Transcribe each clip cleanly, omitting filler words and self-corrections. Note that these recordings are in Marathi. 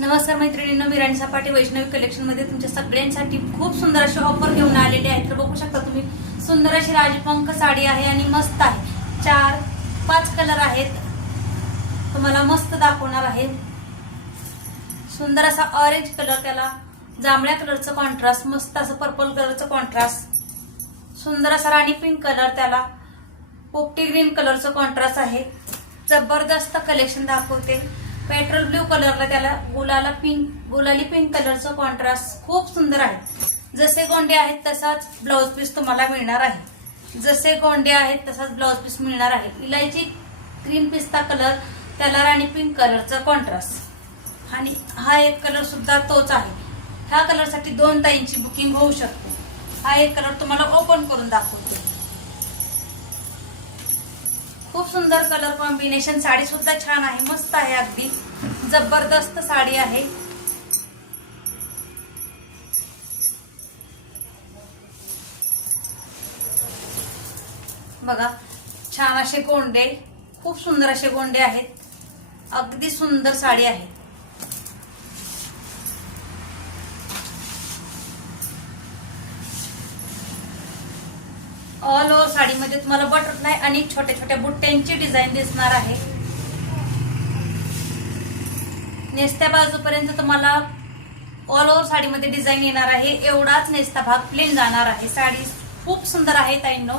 नमस्कार मैत्रिणींनो, मी राणी सपाटे वैष्णवी कलेक्शन मध्ये तुमच्या सगळ्यांसाठी खूप सुंदर अशी ऑफर घेऊन आलेली आहे। तर बघू शकता तुम्ही, सुंदर अशी राजपंख साडी आहे आणि मस्त आहे। 4-5 कलर आहेत, तुम्हाला मस्त दाखवणार आहे। सुंदर असा ऑरेंज कलर, त्याला जांभळ्या कलरचं कॉन्ट्रास्ट, मस्त असं पर्पल कलरचं कॉन्ट्रास्ट, सुंदर असा राणी पिंक कलर, त्याला पोपटी ग्रीन कलरचं कॉन्ट्रास्ट आहे। जबरदस्त कलेक्शन दाखवते। पेट्रोल ब्ल्यू कलरला त्याला गुलाली पिंक कलरचं कॉन्ट्रास्ट खूप सुंदर आहे। जसे गोंडे आहेत तसाच ब्लाउज पीस तुम्हाला मिळणार आहे। जसे गोंडे आहेत तसाच ब्लाउज पीस मिळणार आहे। इलायची ग्रीन पिस्ता कलर, त्याला राणी पिंक कलरचा कॉन्ट्रास्ट, आणि हा एक कलर सुद्धा तोच आहे। ह्या कलरसाठी 2 ताईंची बुकिंग होऊ शकते। हा एक कलर तुम्हाला ओपन करून दाखवते। खूप सुंदर कलर कॉम्बिनेशन, साडी सुद्धा छान आहे, मस्त आहे, अगदी जबरदस्त साडी आहे। बघा, छान असे गोंडे, खूप सुंदर असे गोंडे आहेत, अगदी सुंदर साडी आहे। ऑल ओव्हर साडीमध्ये तुम्हाला बटरफ्लाय आणि छोट्या छोट्या बुट्ट्यांची डिझाईन दिसणार आहे। नेस्त्या बाजूपर्यंत तुम्हाला ऑल ओव्हर साडीमध्ये डिझाईन येणार आहे। एवढाच नेस्ता भाग प्लेन जाणार आहे। साडी खूप सुंदर आहे ताईंनो,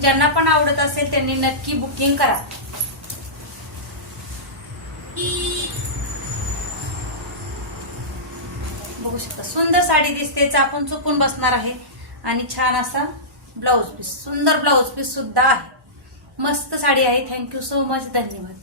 ज्यांना पण आवडत असेल त्यांनी नक्की बुकिंग करा। बघू शकता, सुंदर साडी दिसते, चापून चुपून बसणार आहे, आणि छान असा ब्लाउज पीस, सुंदर ब्लाउज पीस सुद्धा आहे। मस्त साडी आहे। थँक्यू सो मच, धन्यवाद।